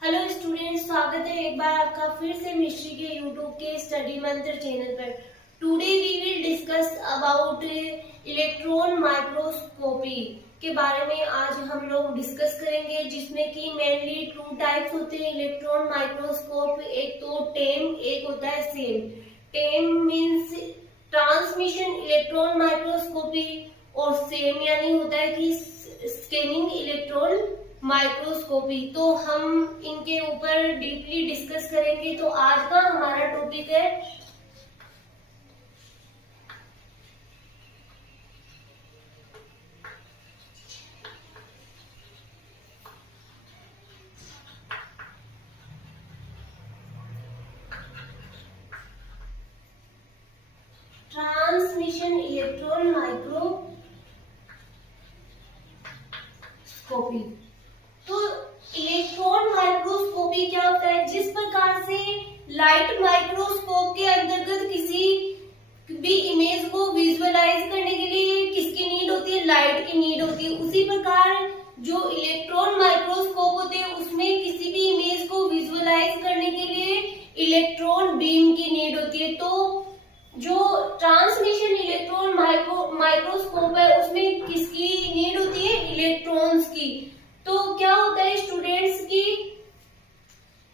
Hello students, स्वागत है एक बार आपका फिर से मिस्ट्री के यूट्यूब के स्टडी मंत्र चैनल पर। Today we will discuss about electron microscopy के बारे में आज हम लोग डिस्कस करेंगे, जिसमें कि मेनली टू टाइप्स होते हैं इलेक्ट्रॉन माइक्रोस्कोप। एक तो टेम, एक होता है सेम। टेम मीन्स ट्रांसमिशन इलेक्ट्रॉन माइक्रोस्कोपी और सेम यानी होता है कि स्कैनिंग इलेक्ट्रॉन माइक्रोस्कोपी। तो हम इनके ऊपर डीपली डिस्कस करेंगे। तो आज का हमारा टॉपिक है ट्रांसमिशन इलेक्ट्रॉन माइक्रोस्कोपी। तो इलेक्ट्रॉन माइक्रोस्कोपी क्या होता है? जिस प्रकार से लाइट माइक्रोस्कोप के अंतर्गत किसी भी इमेज को विजुअलाइज करने के लिए किसकी नीड होती है? लाइट की नीड होती है। उसी प्रकार जो इलेक्ट्रॉन माइक्रोस्कोप होते हैं उसमें किसी भी इमेज को विजुअलाइज करने के लिए इलेक्ट्रॉन बीम की नीड होती है। तो जो ट्रांसमिशन इलेक्ट्रॉन माइक्रोस्कोप है उसमें किसकी नीड होती है? इलेक्ट्रॉन्स की। तो क्या होता है स्टूडेंट्स की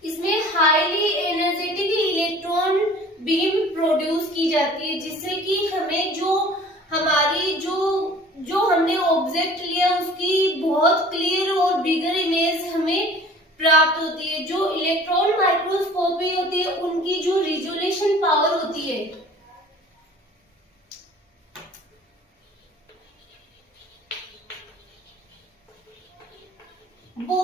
इसमें highly energetic electron beam produce की जाती है, जिससे कि हमें जो हमारी जो हमने ऑब्जेक्ट लिया उसकी बहुत क्लियर और बिगर इमेज हमें प्राप्त होती है। जो इलेक्ट्रॉन माइक्रोस्कोपी होती है उनकी जो रिजोल्यूशन पावर होती है वो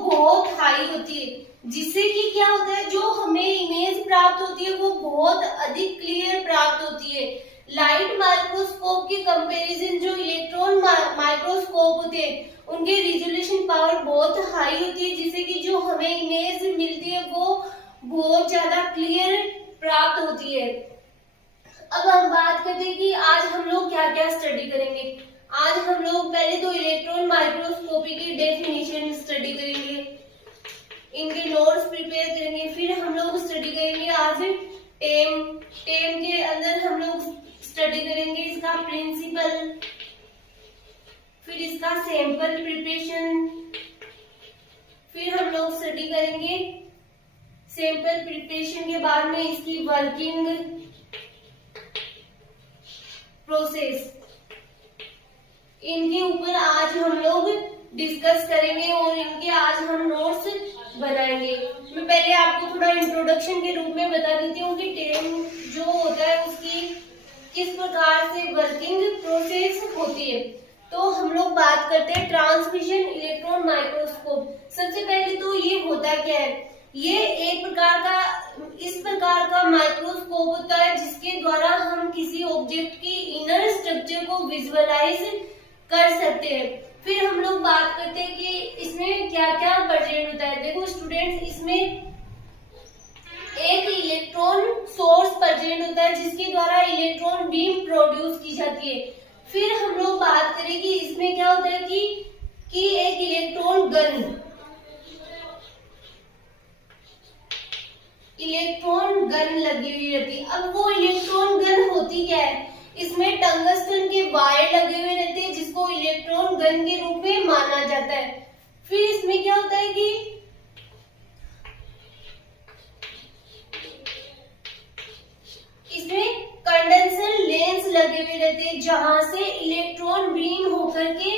बहुत हाई होती है, जिससे कि क्या होता है जो हमें इमेज प्राप्त होती है वो बहुत अधिक क्लियर प्राप्त होती है। लाइट माइक्रोस्कोप की कंपैरिजन जो इलेक्ट्रॉन माइक्रोस्कोप होते हैं उनके रिजोल्यूशन पावर बहुत हाई होती है, जिससे कि जो हमें इमेज मिलती है वो बहुत ज्यादा क्लियर प्राप्त होती है। अब हम बात करते हैं कि आज हम लोग क्या क्या स्टडी करेंगे। आज हम लोग पहले तो इलेक्ट्रॉन माइक्रोस्कोपी की डेफिनेशन स्टडी करेंगे, इनके नोट्स प्रिपेयर करेंगे। फिर हम लोग स्टडी करेंगे आज टेम के अंदर हम लोग स्टडी करेंगे इसका प्रिंसिपल, फिर इसका सैंपल प्रिपरेशन, फिर हम लोग स्टडी करेंगे सैंपल प्रिपरेशन के बाद में इसकी वर्किंग प्रोसेस। इनके ऊपर आज हम लोग डिस्कस करेंगे और इनके आज हम नोट्स बनाएंगे। मैं पहले आपको थोड़ा इंट्रोडक्शन के रूप में बता देती हूँ कि टेम जो होता है उसकी किस प्रकार से वर्किंग प्रोसेस होती है। तो हम लोग बात करते हैं ट्रांसमिशन इलेक्ट्रॉन माइक्रोस्कोप। सबसे पहले तो ये होता क्या है? ये एक प्रकार का इस प्रकार का माइक्रोस्कोप होता है जिसके द्वारा हम किसी ऑब्जेक्ट की इनर स्ट्रक्चर को विजुअलाइज कर सकते हैं। फिर हम लोग बात करते हैं कि इसमें क्या क्या प्रेजेंट होता है। देखो स्टूडेंट्स, इसमें एक इलेक्ट्रॉन सोर्स प्रेजेंट होता है जिसके द्वारा इलेक्ट्रॉन बीम प्रोड्यूस की जाती है। फिर हम लोग बात करें कि इसमें क्या होता है कि एक इलेक्ट्रॉन गन लगी हुई रहती है। अब वो इलेक्ट्रॉन गन होती क्या है? इसमें टंगस्टन के वायर लगे हुए रहते हैं जिसको इलेक्ट्रॉन गन के रूप में माना जाता है। फिर इसमें क्या होता है कि इसमें कंडेंसर लेंस लगे हुए रहते हैं जहां से इलेक्ट्रॉन बीम होकर के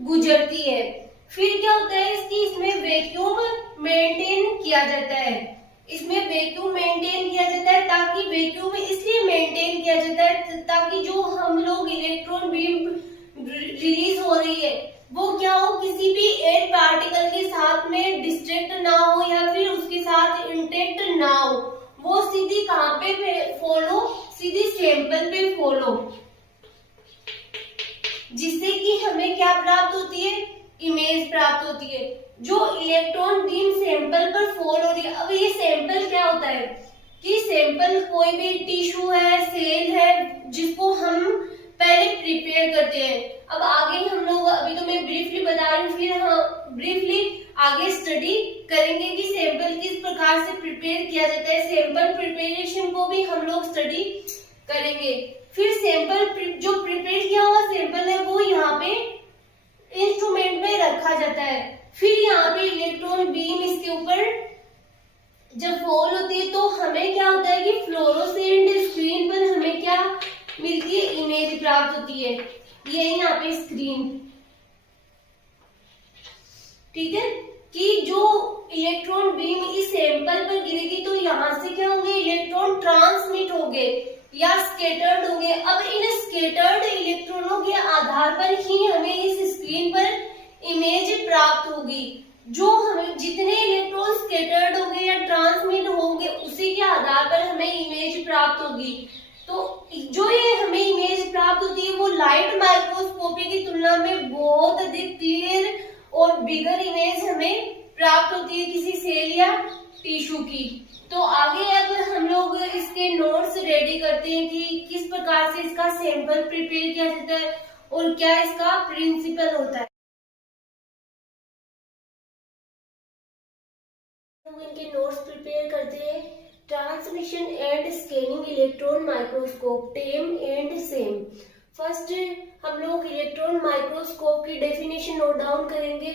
गुजरती है। फिर क्या होता है इसमें वैक्यूम मेंटेन किया जाता है। इसमें वैक्यूम मेंटेन किया जाता है ताकि वैक्यूम इसलिए मेंटेन किया जाता है ताकि जो हम लोग इलेक्ट्रॉन बीम रिलीज हो रही है वो क्या हो, किसी भी एयर पार्टिकल के साथ में डिस्ट्रैक्ट ना हो या फिर उसके साथ इंटैक्ट ना हो। वो सीधी कहाँ पे फॉलो? सीधी सैंपल पे फॉलो, जिससे कि हमें क्या प्राप्त होती है? इमेज प्राप्त होती है। जो इलेक्ट्रॉन बीम सैंपल पर फॉल हो रही है। अब ये सैंपल क्या होता है कि सैंपल कोई भी टिश्यू है, सेल है, जिसको हम पहले प्रिपेयर करते हैं। अब आगे हम लोग, अभी तो मैं ब्रीफली बता रही हूँ, फिर हाँ ब्रीफली आगे स्टडी करेंगे कि सैंपल किस प्रकार से प्रिपेयर किया जाता है। सैंपल प्रिपरेशन को भी हम लोग स्टडी करेंगे। फिर सैंपल जो प्रिपेयर किया हुआ सैंपल है वो यहाँ पे इंस्ट्रूमेंट में रखा जाता है। फिर यहाँ पे इलेक्ट्रॉन बीम इसके ऊपर जब फॉल होती है तो हमें क्या होता है कि फ्लोरोसेंट स्क्रीन पर हमें क्या मिलती है, इमेज प्राप्त होती है। ये यहाँ पे स्क्रीन, ठीक है, कि जो इलेक्ट्रॉन बीम इस सैंपल पर गिरेगी तो यहाँ से क्या होंगे, इलेक्ट्रॉन ट्रांसमिट होंगे या स्कैटर्ड होंगे। अब इन स्कैटर्ड इलेक्ट्रॉनों के आधार पर ही हमें इस स्क्रीन पर इमेज प्राप्त होगी। जो हमें जितने इलेक्ट्रॉन स्कैटर्ड होंगे या ट्रांसमिट होंगे उसी के आधार पर हमें इमेज प्राप्त होगी। तो जो ये हमें इमेज प्राप्त होती है वो लाइट माइक्रोस्कोपी की तुलना में बहुत अधिक क्लियर और बिगर इमेज हमें प्राप्त होती है किसी सेल या टिश्यू की। तो आगे अब हम लोग इसके नोट्स रेडी करते हैं कि किस प्रकार से इसका सैंपल प्रिपेयर किया जाता है और क्या इसका प्रिंसिपल होता है। हम इनके नोट्स प्रिपेयर करते हैं। Transmission and scanning electron microscope, TEM and SEM. First हम लोग इलेक्ट्रॉन माइक्रोस्कोप की डेफिनेशन नोट डाउन करेंगे।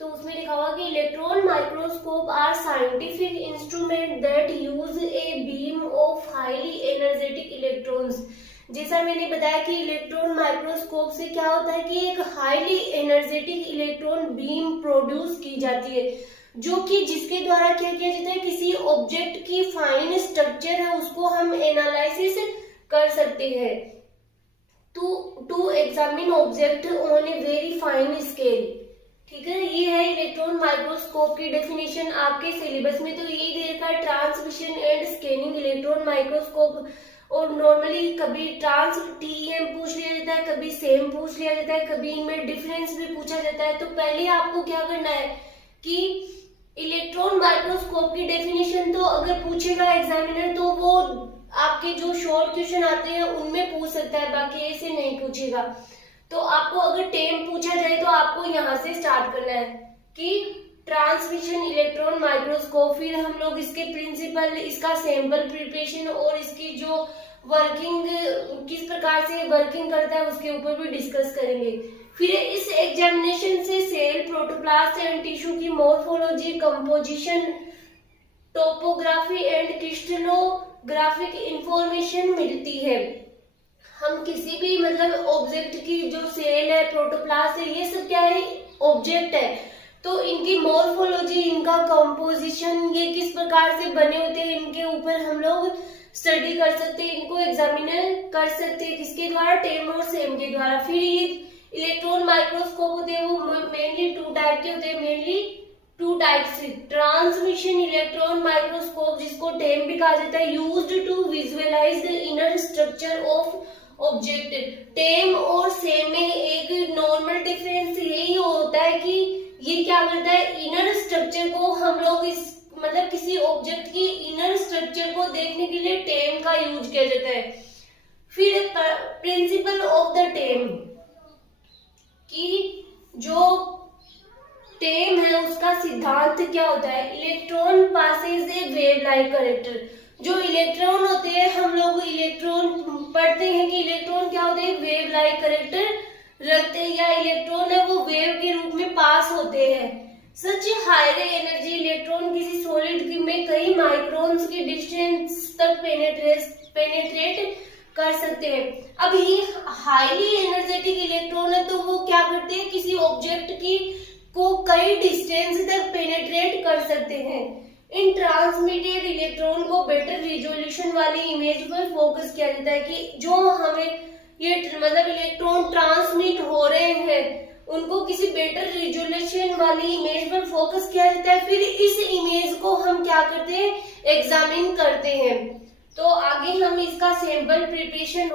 तो उसमें लिखा हुआ कि electron microscope are scientific instrument that use a beam of highly energetic electrons. जैसा मैंने बताया कि इलेक्ट्रॉन माइक्रोस्कोप से क्या होता है कि एक highly energetic electron beam produce की जाती है, जो कि जिसके द्वारा क्या किया जाता है, किसी ऑब्जेक्ट की फाइन स्ट्रक्चर है उसको हम एनालिसिस कर सकते हैं to examine object on a very fine scale. ठीक है, ये है इलेक्ट्रॉन माइक्रोस्कोप की डेफिनेशन। आपके सिलेबस में तो यही दे रखा है, transmission and scanning electron microscope. और नॉर्मली कभी TEM पूछ लिया जाता है, कभी सेम पूछ लिया जाता है, कभी इनमें डिफरेंस भी पूछा जाता है। तो पहले आपको क्या करना है कि इलेक्ट्रॉन माइक्रोस्कोप की डेफिनेशन तो अगर पूछेगा एग्जामिनर तो वो आपके जो शॉर्ट क्वेश्चन आते हैं उनमें पूछ सकता है, बाकी ऐसे नहीं पूछेगा। तो आपको अगर टेम पूछा जाए तो आपको यहाँ से स्टार्ट करना है कि ट्रांसमिशन इलेक्ट्रॉन माइक्रोस्कोप, फिर हम लोग इसके प्रिंसिपल, इसका सैंपल प्रिपरेशन और इसकी जो वर्किंग, किस प्रकार से वर्किंग करता है उसके ऊपर भी डिस्कस करेंगे। फिर इस एग्जामिनेशन से सेल, प्रोटोप्लास्ट एंड टिश्यू की morphology, composition, topography and crystallographic information मिलती है। हम किसी भी मतलब ऑब्जेक्ट की जो सेल है, प्रोटोप्लास्ट है, ये सब क्या है, ऑब्जेक्ट है। तो इनकी मॉर्फोलॉजी, इनका कंपोजिशन, ये किस प्रकार से बने होते हैं, इनके ऊपर हम लोग स्टडी कर सकते हैं, इनको एग्जामिनर कर सकते हैं, किसके द्वारा, टेम और सेम के द्वारा। फिर ये इलेक्ट्रॉन माइक्रोस्कोप होते हैं वो मेनली टू टाइप के होते हैं, mainly two types. Transmission electron microscope, जिसको टेम भी कहा जाता है, used to visualize the inner structure of object. TEM और सेम में एक नॉर्मल डिफरेंस यही होता है कि ये क्या करता है, इनर स्ट्रक्चर को हम लोग इस मतलब किसी ऑब्जेक्ट की इनर स्ट्रक्चर को देखने के लिए टेम का यूज किया जाता है। फिर प्रिंसिपल ऑफ द टेम, कि जो टेम है उसका सिद्धांत क्या होता है, इलेक्ट्रॉन पासेज ए वेव लाइक करेक्टर। जो इलेक्ट्रॉन होते हैं, हम लोग इलेक्ट्रॉन पढ़ते हैं कि इलेक्ट्रॉन क्या होते हैं, वेव लाइक करेक्टर रखते हैं, या इलेक्ट्रॉन है वो वेव के रूप में पास होते हैं। सच हायर एनर्जी इलेक्ट्रॉन किसी सॉलिड में कई माइक्रोन्स की डिस्टेंस तक पेनेट्रेट कर सकते हैं। अब ये हाईली एनर्जेटिक इलेक्ट्रॉन है तो वो क्या करते हैं, किसी ऑब्जेक्ट की को कई डिस्टेंस तक पेनेट्रेट कर सकते हैं। इन ट्रांसमिटेड इलेक्ट्रॉन को बेटर रिजोल्यूशन वाली इमेज पर फोकस किया जाता है, कि जो हमें ये मतलब इलेक्ट्रॉन ट्रांसमिट हो रहे हैं उनको किसी बेटर रिजोल्यूशन वाली इमेज पर फोकस किया जाता है। फिर इस इमेज को हम क्या करते हैं, एग्जामिन करते हैं। तो आगे हम इसका सैंपल प्रिपरेशन,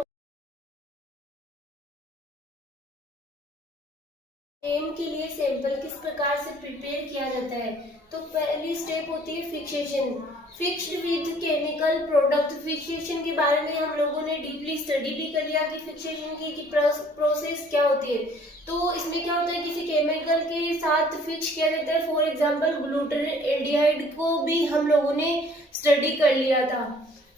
टेम के लिए सैंपल किस प्रकार से प्रिपेयर किया जाता है। तो पहली स्टेप होती है fixation, fixed with chemical product. Fixation के बारे में हम लोगों ने डीपली स्टडी भी कर लिया कि फिक्सेशन की प्रोसेस क्या होती है। तो इसमें क्या होता है, किसी केमिकल के साथ फिक्स किया जाता है। फॉर एग्जांपल ग्लूटाल्डिहाइड को भी हम लोगों ने स्टडी कर लिया था।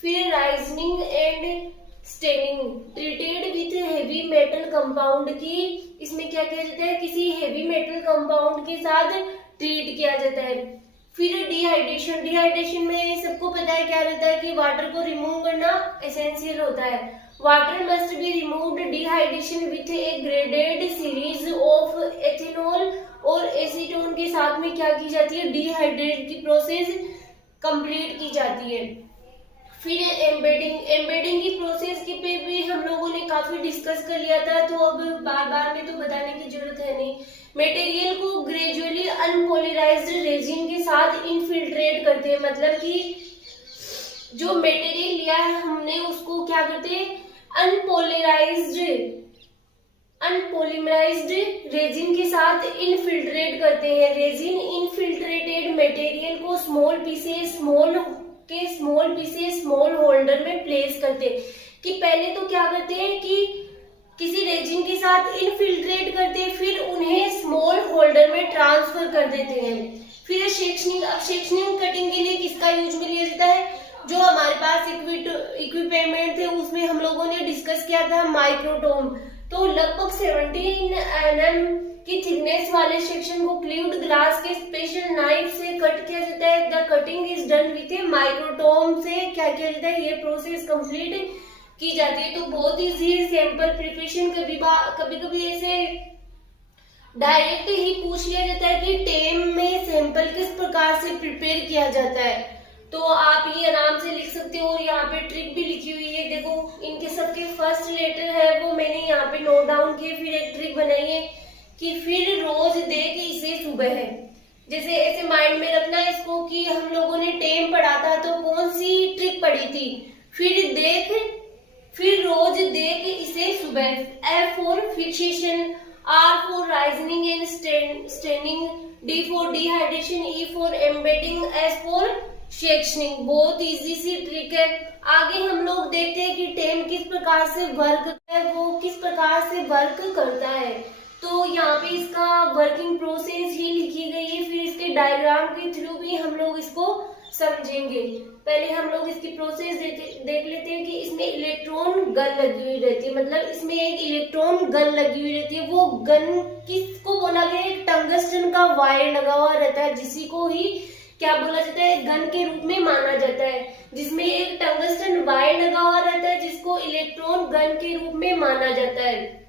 फिर rinsing and staining, treated with heavy metal compound की, इसमें क्या किया जाता है, किसी हेवी मेटल कंपाउंड के साथ ट्रीट किया जाता है। फिर डिहाइड्रेशन, डिहाइड्रेशन में सबको पता है क्या रहता है कि वाटर को रिमूव करना एसेंशियल होता है। Water must be removed dehydration with A graded series of ethanol और एसीटोन के साथ में क्या की जाती है, डिहाइड्रेट की प्रोसेस कंप्लीट की जाती है। फिर एम्बेडिंग, एम्बेडिंग की प्रोसेस की पे भी हम लोगों ने काफी डिस्कस कर लिया था, तो अब बार बार में तो बताने की जरूरत है नहीं। मटेरियल को ग्रेजुअली अनपोलराइज्ड रेजिन के साथ इनफिल्ट्रेट करते हैं, मतलब कि जो मटेरियल लिया है हमने उसको क्या करते हैं, अनपॉलीमराइज्ड रेजिन के साथ इनफिल्ट्रेट करते हैं। रेजिन इनफिल्ट्रेटेड मटेरियल को स्मॉल पीसेस स्मॉल होल्डर में प्लेस करते हैं। कि पहले तो क्या करते हैं कि किसी रेजिन के साथ इनफिल्ट्रेट करते हैं, फिर उन्हें स्मॉल होल्डर में ट्रांसफर कर देते हैं। फिर सेक्शनिंग, अब सेक्शनिंग कटिंग के लिए किसका यूज में लिया जाता है, जो हमारे पास इक्विपमेंट थे उसमें हम लोगों ने डिस्कस किया था माइक्रोटोम। तो लगभग 17 mm की थिकनेस वाले सेक्शन को क्लीव्ड ग्लास के स्पेशल नाइफ से कट किया जाता है। The cutting is done with A microtome से क्या किया जाता है, ये प्रोसेस कंप्लीट की जाती है। तो बहुत इजी सैंपल प्रिपरेशन, कभी कभी ऐसे डायरेक्ट ही पूछ लिया जाता है कि टेम में सैंपल किस प्रकार से प्रिपेयर किया जाता है, तो आप ये आराम से लिख सकते हो। यहाँ पे ट्रिक भी लिखी हुई है, देखो इनके सबके फर्स्ट लेटर है वो मैंने यहाँ पे नोट डाउन किए। फिर एक ट्रिक बनाई है कि फिर रोज देख इसे सुबह है, जैसे ऐसे माइंड में रखना इसको कि हम लोगों ने टेम पढ़ा था तो कौन सी ट्रिक पढ़ी थी, फिर रोज देख इसे सुबह। F for fixation, R for rinsing and staining, D for dehydration, E for embedding, S for sectioning. बहुत इजी सी ट्रिक है। आगे हम लोग देखते हैं कि टेम किस प्रकार से वर्क करता है, वो किस प्रकार से वर्क करता है। तो यहाँ पे इसका वर्किंग प्रोसेस ही लिखी गई है, फिर इसके डायग्राम के थ्रू भी हम लोग इसको समझेंगे। पहले हम लोग इसकी प्रोसेस देख लेते हैं कि इसमें इलेक्ट्रॉन गन लगी हुई रहती है, मतलब इसमें एक इलेक्ट्रॉन गन लगी हुई रहती है। वो गन किसको बोला गया है, एक टंगस्टन का वायर लगा हुआ रहता है, जिसी को ही क्या बोला जाता है, गन के रूप में माना जाता है, जिसमें एक टंगस्टन वायर लगा हुआ रहता है जिसको इलेक्ट्रॉन गन के रूप में माना जाता है,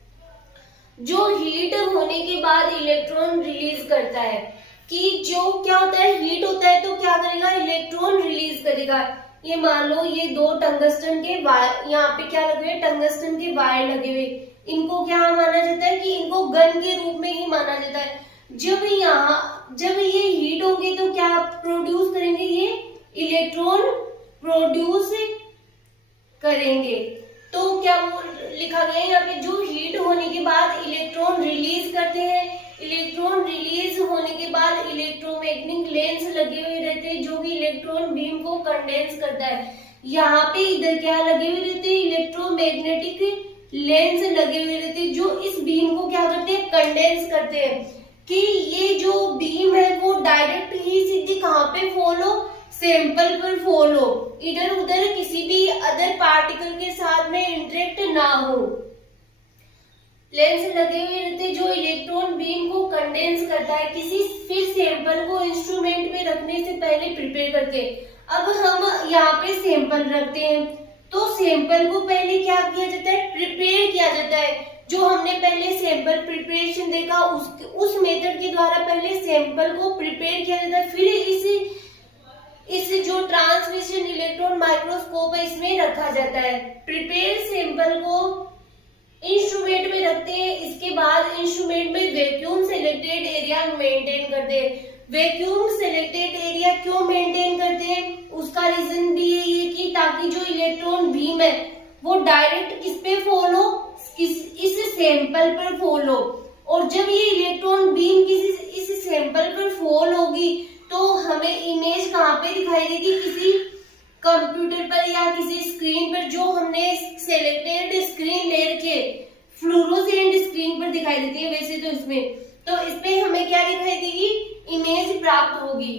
जो हीट होने के बाद इलेक्ट्रॉन रिलीज करता है। कि जो क्या होता है, हीट होता है तो क्या करेगा, इलेक्ट्रॉन रिलीज करेगा। ये मान लो ये दो टंगस्टन के वायर, यहाँ पे क्या लगे हुए, टंगस्टन के वायर लगे हुए, इनको क्या माना जाता है कि इनको गन के रूप में ही माना जाता है। जब ये हीट होंगे तो क्या प्रोड्यूस करेंगे, ये इलेक्ट्रॉन प्रोड्यूस करेंगे। तो क्या वो लिखा गया है यहाँ पे, जो हीट होने के बाद इलेक्ट्रॉन रिलीज करते हैं, इलेक्ट्रॉन रिलीज होने के बाद इलेक्ट्रोमैग्नेटिक लेंस लगे हुए रहते हैं जो कि इलेक्ट्रॉन बीम को कंडेंस करता है। यहाँ पे इधर क्या लगे हुए रहते हैं, इलेक्ट्रोमैग्नेटिक लेंस लगे हुए रहते हैं जो इस बीम को क्या करते हैं, कंडेंस करते हैं। कि ये जो बीम है वो डायरेक्ट ही सीधी कहाँ पे फॉलो, सैंपल पर फॉलो, इधर उधर किसी भी अदर पार्टिकल के साथ में इंटरेक्ट ना हो। लेंस लगे हुए रहते जो इलेक्ट्रॉन बीम को कंडेंस करता है। फिर सैंपल को इंस्ट्रूमेंट में रखने से पहले प्रिपेयर करते हैं। अब हम यहाँ पे सैंपल रखते हैं, तो सैंपल को पहले क्या किया जाता है, प्रिपेयर किया जाता है। जो हमने पहले सैंपल प्रिपरेशन देखा उस मेथड के द्वारा पहले सैंपल को प्रिपेयर किया जाता है। फिर इस जो ट्रांसमिशन इलेक्ट्रॉन माइक्रोस्कोप है इसमें रखा जाता है। प्रिपेयर सैंपल को इंस्ट्रूमेंट में रखते हैं, इसके बाद इंस्ट्रूमेंट में वैक्यूम सिलेक्टेड एरिया मेंटेन करते हैं। वैक्यूम सिलेक्टेड एरिया क्यों मेंटेन करते हैं, उसका रीजन भी यही है कि ताकि जो इलेक्ट्रॉन बीम है वो डायरेक्ट किस पे फॉलो, इस सैंपल पर फॉलो। और जब ये इलेक्ट्रॉन बीम इस सैंपल पर फॉल होगी तो हमें इमेज कहाँ पे दिखाई देगी, किसी कंप्यूटर पर या किसी स्क्रीन पर, जो हमने सिलेक्टेड स्क्रीन ले रखे फ्लोरोसेंट स्क्रीन पर दिखाई देती है वैसे तो इसमें। तो इस पे हमें क्या दिखाई देगी, इमेज प्राप्त होगी।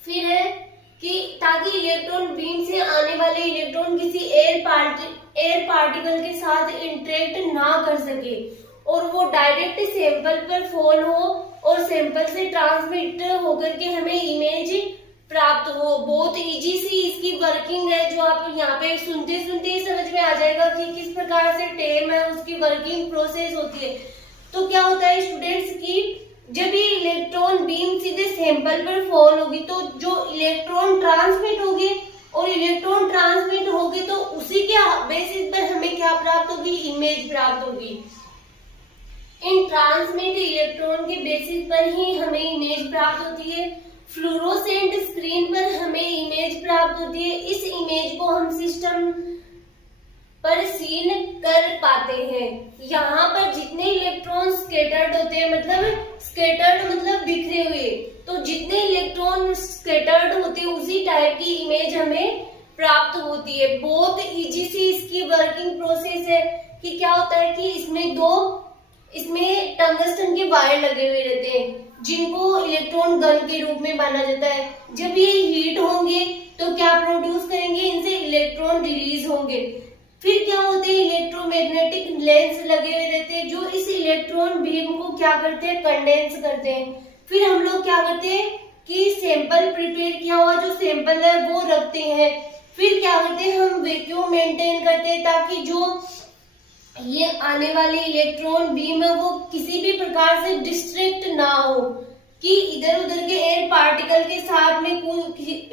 फिर है कि ताकि इलेक्ट्रॉन बीम से आने वाले इलेक्ट्रॉन किसी एयर पार्टिकल के साथ इंटरेक्ट ना कर सके और वो डायरेक्ट सैंपल पर फॉल हो और सैंपल से ट्रांसमिट होकर के हमें इमेज प्राप्त हो। बहुत इजी सी इसकी वर्किंग है, जो आप यहाँ पे सुनते सुनते ही समझ में आ जाएगा कि किस प्रकार से टेम है, उसकी वर्किंग प्रोसेस होती है। तो क्या होता है स्टूडेंट्स की जब ये इलेक्ट्रॉन बीम सीधे सैंपल पर फॉल होगी तो जो इलेक्ट्रॉन ट्रांसमिट होगी और इलेक्ट्रॉन ट्रांसमिट होगी तो उसी के बेसिस पर हमें क्या प्राप्त होगी, इमेज प्राप्त होगी। इन ट्रांसमिट इलेक्ट्रॉन के बेसिस पर ही हमें इमेज प्राप्त होती है। फ्लोरोसेंट स्क्रीन पर हमें इमेज प्राप्त होती है। इस इमेज को हम सिस्टम पर सीन कर पाते हैं। यहाँ पर जितने इलेक्ट्रॉन स्कैटर्ड होते हैं, मतलब स्कैटर्ड मतलब बिखरे हुए, तो जितने इलेक्ट्रॉन स्कैटर्ड होते हैं उसी टाइप की इमेज हमें प्राप्त होती है। बहुत इजी सी इसकी वर्किंग प्रोसेस है कि क्या होता है कि इसमें टंगस्टन के वायर लगे हुए रहते हैं जिनको इलेक्ट्रॉन गन के रूप में माना जाता है। जब ये हीट होंगे तो क्या प्रोड्यूस करेंगे, इनसे इलेक्ट्रॉन रिलीज होंगे। फिर क्या होते हैं, इलेक्ट्रोमैग्नेटिक लेंस लगे हुए रहते हैं जो इस इलेक्ट्रॉन बीम को क्या करते हैं, कंडेंस करते हैं। फिर हम लोग क्या करते हैं कि सैंपल प्रिपेयर किया हुआ जो सैंपल है वो रखते हैं। फिर क्या करते हैं, हम वैक्यूम मेंटेन करते हैं ताकि जो ये आने वाले इलेक्ट्रॉन बीम है वो किसी भी प्रकार से डिस्ट्रैक्ट ना हो, कि इधर उधर के एयर पार्टिकल के साथ में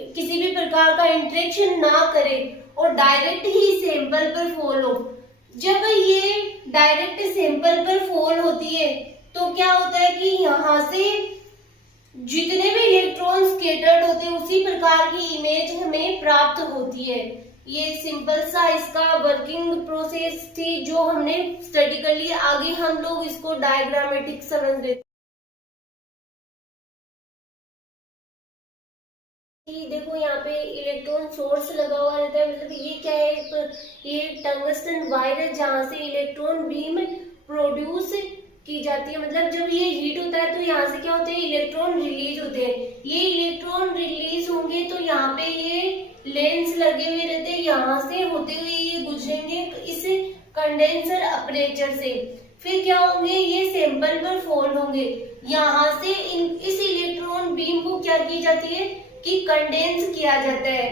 किसी भी प्रकार का इंटरेक्शन ना करे और डायरेक्ट ही सैंपल पर फॉल हो। जब ये डायरेक्ट सैंपल पर फॉल होती है तो क्या होता है कि यहाँ से जितने भी इलेक्ट्रॉन स्कैटर्ड होते हैं उसी प्रकार की इमेज हमें प्राप्त होती है। ये सिंपल सा इसका वर्किंग प्रोसेस थी जो हमने स्टडी कर लिया। आगे हम लोग इसको डायग्रामेटिक समझ लेते। देखो यहाँ पे इलेक्ट्रॉन सोर्स लगा हुआ रहता है, मतलब ये क्या है, तो ये टंगस्टन वायर है जहाँ से इलेक्ट्रॉन बीम प्रोड्यूस की जाती है। मतलब जब ये हीट होता है तो यहाँ से क्या होते हैं, इलेक्ट्रॉन रिलीज होते हैं। ये इलेक्ट्रॉन रिलीज होंगे तो यहाँ पे ये लेंस लगे हुए रहते हैं, यहाँ से होते हुए ये गुजरेंगे इस कंडेंसर अपर्चर से। फिर क्या होंगे, ये सैंपल पर फॉल होंगे। यहाँ से इस इलेक्ट्रॉन बीम को क्या की जाती है कि कंडेंस किया जाता है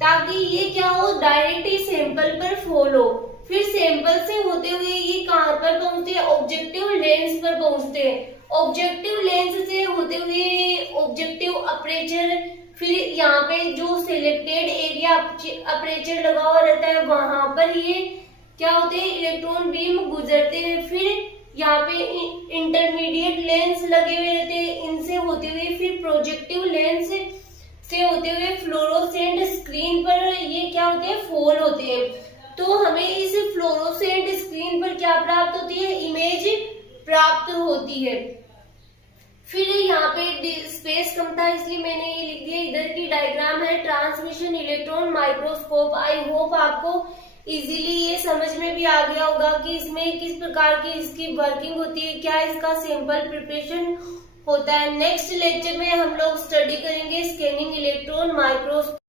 ताकि ये क्या हो, डायरेक्ट ही सैंपल पर फॉल हो। फिर सैंपल से होते हुए ये कहाँ पर पहुंचते हैं, ऑब्जेक्टिव लेंस पर पहुंचते हैं। ऑब्जेक्टिव लेंस से होते हुए ऑब्जेक्टिव अपर्चर, फिर यहाँ पे जो सिलेक्टेड एरिया अपर्चर लगा हुआ रहता है वहां पर ये क्या होते हैं, इलेक्ट्रॉन बीम गुजरते हैं। फिर यहाँ पे इंटरमीडिएट लेंस लगे हुए रहते हैं, इनसे होते हुए फिर प्रोजेक्टिव लेंस से होते हुए फ्लोरोसेंट स्क्रीन पर ये क्या होते हैं, फॉल होते हैं। तो हमें इस फ्लोरोसेंट स्क्रीन पर क्या प्राप्त होती है, इमेज प्राप्त होती है। फिर यहाँ पे स्पेस कम था इसलिए मैंने ये लिख दिया। इधर की डायग्राम है transmission electron microscope. I hope आपको इजीली ये समझ में भी आ गया होगा कि इसमें किस प्रकार की इसकी वर्किंग होती है, क्या इसका सैंपल प्रिपरेशन होता है। नेक्स्ट लेक्चर में हम लोग स्टडी करेंगे स्कैनिंग इलेक्ट्रॉन माइक्रोस्कोप।